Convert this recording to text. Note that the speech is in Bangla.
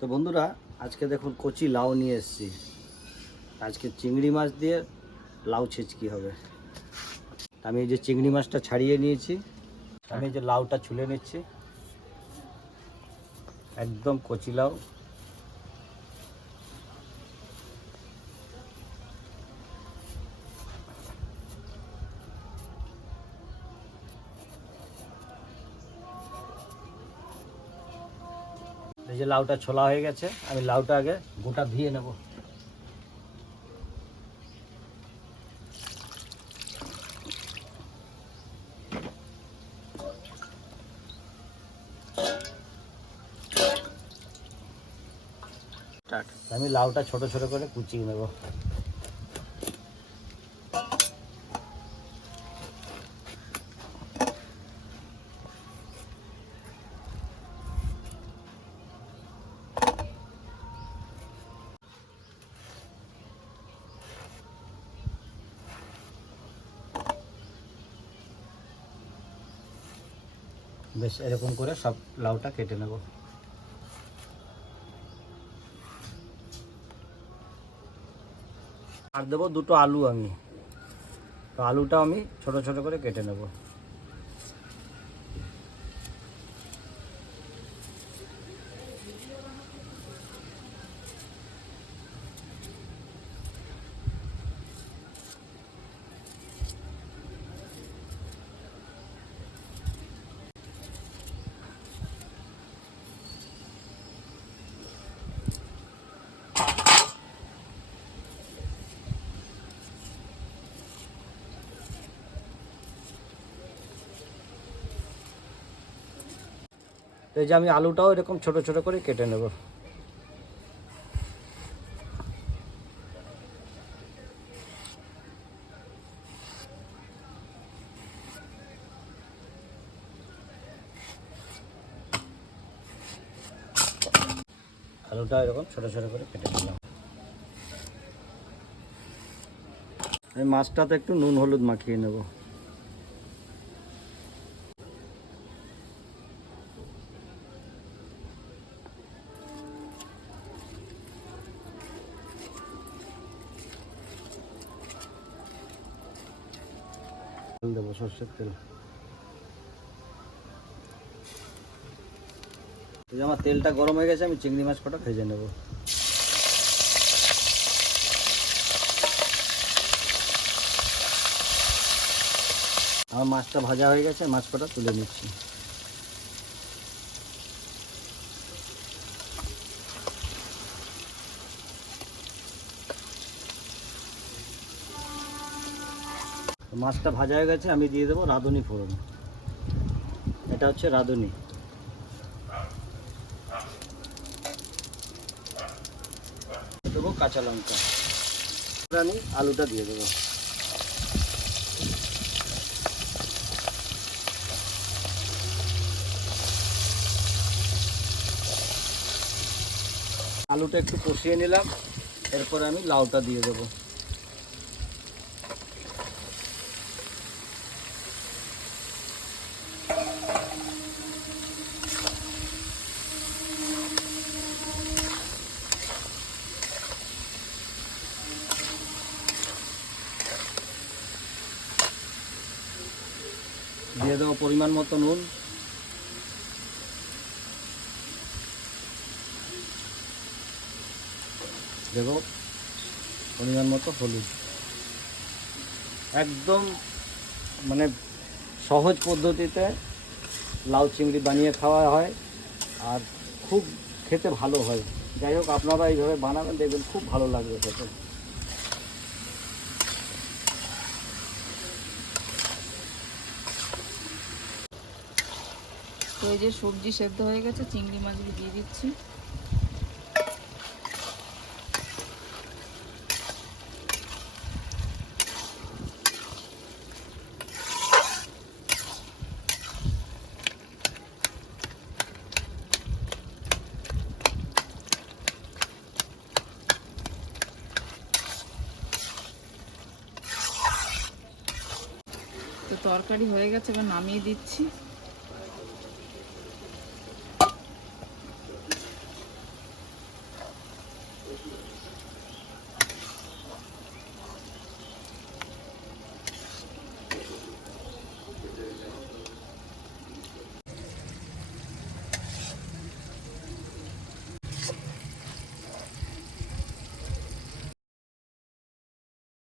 তো বন্ধুরা, আজকে দেখুন কচি লাউ নিয়ে এসেছি। আজকে চিংড়ি মাছ দিয়ে লাউ ছেচকি হবে। আমি এই যে চিংড়ি মাছটা ছাড়িয়ে নিয়েছি, আমি যে লাউটা ছুলে নিচ্ছি। একদম কচি লাউ। যে লাউটা ছোলা হয়ে গেছে আমি লাউটা আগে গোটা ধুয়ে নেব। আমি লাউটা ছোট ছোট করে কুচিয়ে নেব। বেশ, এরকম করে সব লাউটা কেটে নেব। আর দেবো দুটো আলু আমি। তো আলুটা আমি ছোট ছোট করে কেটে নেব। এই যে আমি আলুটাও এরকম ছোট ছোট করে কেটে নেব। আলুটা এরকম ছোট ছোট করে কেটে নিলাম। এই মাছটাতে একটু নুন, হলুদ মাখিয়ে নেব। দেবো সর্ষের তেল। আমার তেলটা গরম হয়ে গেছে, আমি চিংড়ি মাছ কটা ভেজে নেব। আমার মাছটা ভাজা হয়ে গেছে, মাছ কটা তুলে নিচ্ছি। মাছটা ভাজা হয়ে গেছে, আমি দিয়ে দেবো রাঁধুনি ফোড়ন। এটা হচ্ছে রাঁধুনি। দেবো কাঁচা লঙ্কা। আমি আলুটা দিয়ে দেবো। আলুটা একটু কষিয়ে নিলাম, এরপর আমি লাউটা দিয়ে দেবো। দিয়ে দেবো পরিমাণ মতো নুন। দেবো পরিমাণ মতো হলুদ। একদম মানে সহজ পদ্ধতিতে লাউ চিংড়ি বানিয়ে খাওয়া হয় আর খুব খেতে ভালো হয়। যাই হোক, আপনারা এইভাবে বানাবেন, দেখবেন খুব ভালো লাগবে খেতে। তো এই যে সবজি সেদ্ধ হয়ে গেছে, চিংড়ি মাছগুলো দিয়ে দিচ্ছি। তো তরকারি হয়ে গেছে, এবার নামিয়ে দিচ্ছি।